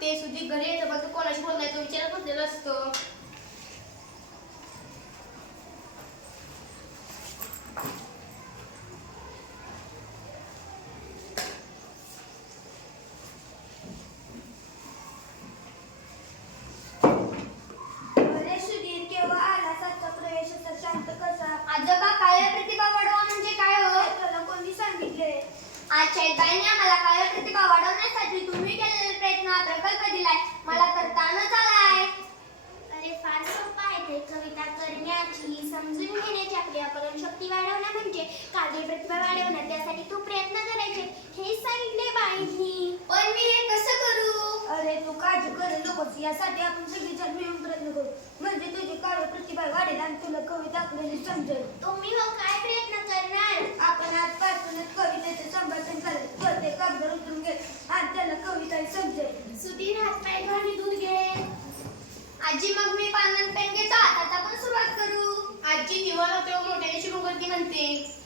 म्हणते सुधी घरी येतं पण तू कोणाशी बोलायचं विचार बसलेला असतो. आजोबा काव्य प्रतिभा वाढवा म्हणजे काय हो? तुला कोणी सांगितले? आचार्यबाईंनी आम्हाला काव्य प्रतिभा वाढवण्यासाठी तुम्ही केलेले प्रयत्न हा प्रकल्प दिलाय. मला करता न आलाय. अरे फार सोपं आहे ते. कविता करण्याची, समजून घेण्याची आपली आकलन शक्ती वाढवणं म्हणजे काव्य प्रतिभा वाढवणं. त्यासाठी तू प्रयत्न करायचे हे सांगितले बाईंनी. पण मी हे कसं करू? अरे तू काळजी करू नकोस. यासाठी आपण सगळेजण मिळून प्रयत्न करू. म्हणजे तुझी काव्य प्रतिभा वाढेल आणि तुला कविता आपल्याला समजेल. तुम्ही हो काय प्रयत्न करणार? आपण आजपासूनच कवितेचे संभाषण करायचं. प्रत्येक कागदावर उतरून घे आणि त्याला कविता समजेल. सुधीर हातपाय धुवा आणि दूध घे. आजी मग मी पान पेन घेतो. आता आपण सुरुवात करू. आजी दिवाण होते मोठ्याने सुरू करते म्हणते.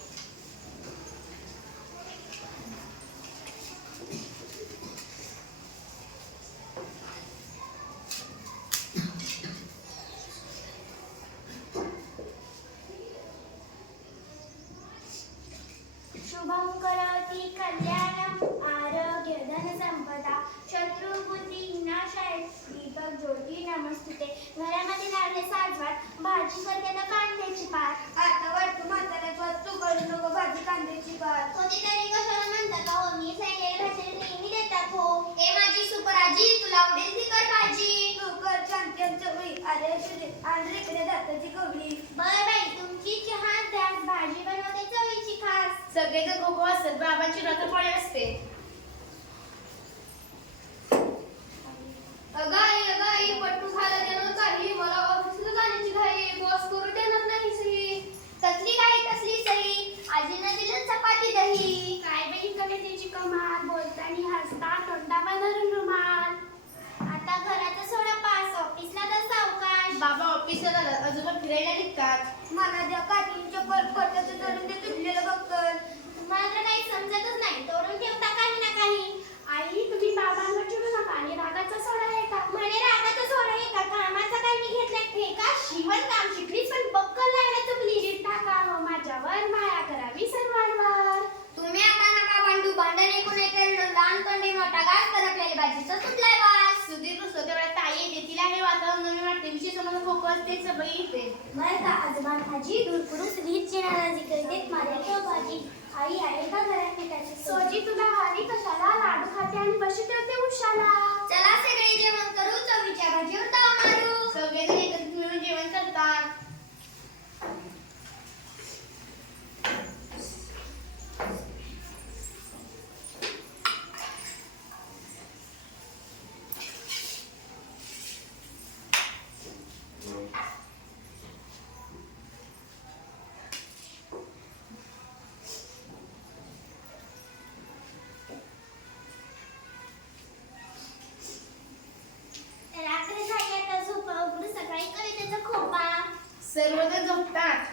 शुभं करोति कल्याणं आरोग्य धन संपदा शत्रुबुद्धी विनाशाय दीपक ज्योती नमस्तुते. घरामध्ये लागले साजवाट भाजी करते ना कांद्याची पात. आता वाटतं म्हाताऱ्याचा तू करू नको भाजी कांद्याची पात. कोणीतरी कशाला म्हणतात हो? मी सांगितलेल्या भाषेला नेहमी देतात हो. ए माझी सुपर आजी तुला आवडेल ती कर भाजी. तू कर चॅम्पियन चवळी. अरे आणि इकडे दाताची कवळी. बरं बाई तुमची चहा द्या. भाजी बनवते चवीची खास. सगळेजण खो खो असतात. बाबांची रथपाळी असते. अगाई पट्टू खायला देणार काही. मला ऑफिसला जाण्याची घाई. बॉस करू देणार नाही सही. कसली काही सही. आजीनं दिलं चपाती दही. काय बाई कवितेची कमाल. बोलताना हसता तोंडावर रुमाल. आता घराचा सोडा पास. ऑफिसला तर सावकाश. बाबा ऑफिसला जातात. आजोबा फिरायला निघतात. मला ज्या कार्टूनच्या पडद्याचं जोडून ते तुटलेलं बघतं. तुम्हाला तर काही समजतच नाही. तोडून ठेवता काही ना काही. आई तुम्ही बाबांवर चिडू नका आणि रागाचा सोडा आहे का? म्हणे रागाचं सोडा आहे का? कामाचा काही मी घेतलाय ठेका. शिवणकाम शिकलीस पण बक्कल लावला चुकली. चिट्टा का हो माझ्यावर माया करावी सर्वांवर. तुम्ही आता नका भांडू. भांडण ऐकून ऐकलं लहान तोंडे मोठा घास तर आपल्याला भाजीचा सुटलाय वास. सुधीर रुसतो तेवढ्या ताई येते. तिला हे वातावरण नवीन वाटते. विशेष मला खो खो असते सगळी येते. बरं का आजोबा भाजी दूर करून स्वीटची नाराजी करते. माझ्या तो भाजी आई आहे का घरात मिठाची सोजी तुला हवी कशाला? लाडू खाते आणि बशी ठेवते उशाला. चला सगळे जेवण करू. चवीच्या भाजीवर ताव मारू. सगळेजण एकत्रित मिळून जेवण करतात. रात्री झाली आता झोपा. उघडू सकाळी कवितेचा खोपा. सर्वजण झोपतात.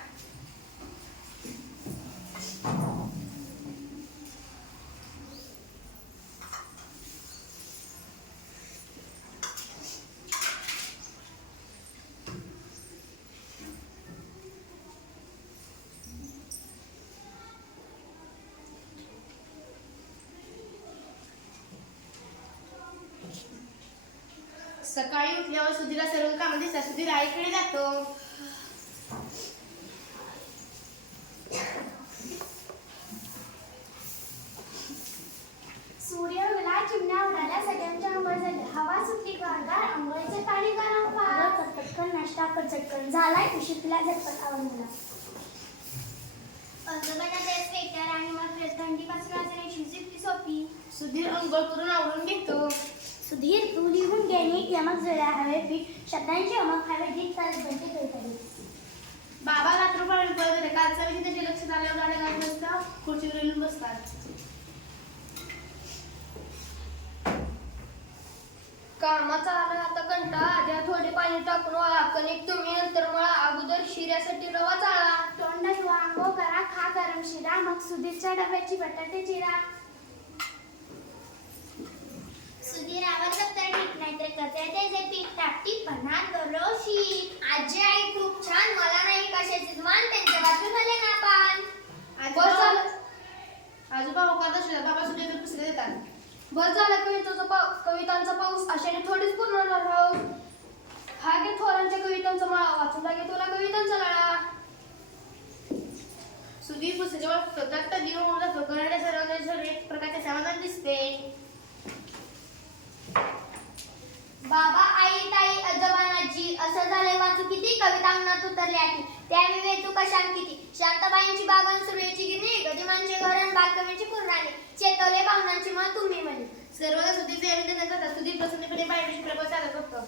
सकाळी उठल्यावर सुधीरला सर्व कामं दिसतात. सुधीर आईकडे जातो. सूर्य उगला चिमण्या उडाल्या सगळ्यांच्या अंघोळ झाल्या. हवा सुटली गारगार अंघोळीचे पाणी गरम फार. पटकन नाश्ता कर चटकन. झालाय उशीर तुला झटपट आवडला. आजोबांना ते स्वेटर आणि मग थंडीपासून वाचण्याची जिप्पी सोपी. सुधीर अंघोळ करून आवरून घेतो. सुधीर तू लिहून घे नीट. यमक जळ्या हवे पीठ शब्दांची यमक हवे गीत तास बनते कविता. बाबा रात्रभर पळत होते. कालचा विषय त्यांच्या लक्षात आल्यावर गाणं गात बसतात. खुर्चीवर येऊन बसतात. कामाचा आला आता कंटाळा. आधी थोडे पाणी टाकून वाळा. कणिक तुम्ही नंतर मळा. अगोदर शिऱ्यासाठी रवा चाळा. तोंड धुवा आंघोळ करा खा गरम शिरा. मग सुधीरच्या डब्याची बटाटे चिरा. सुधीर आवाज दप्तर टापटीपणा दरोशी. आजी आई खूप छान. मला नाही कशाचीच मान. त्यांच्या वाचून आले ना पान. बस झालं आजोबा होकार दर्शनात बाबा सुद्धा येऊन पुस्तकं देतात. बस झालं कवितांचा पाऊस अशाने थोडीच पूर्ण होणार आहोत. हा घे थोरांच्या कवितांचा माळा वाचून लागे तुला कवितांचा लळा. सुधीर पुस्तकावर स्वतः जीवन होऊन करणाऱ्या सर्वांना एक प्रकारचे समाधान दिसते. बाबा आई ताई अजबान आजी असं झालंय वाचू किती कविता अंगणात उतरल्या की त्यावेळी वेचू कशान किती. शांताबाईंची बागन सुरेची गिरणी गदिमांचे घरण बालकवीची पूर्णाने चेतवले भावनांची मन तुम्ही म्हणे. सर्वांना सुधीरचे अभिनंदन करतात. सुधीर प्रसन्नपणे पायरीची प्रभाव सादर करतो.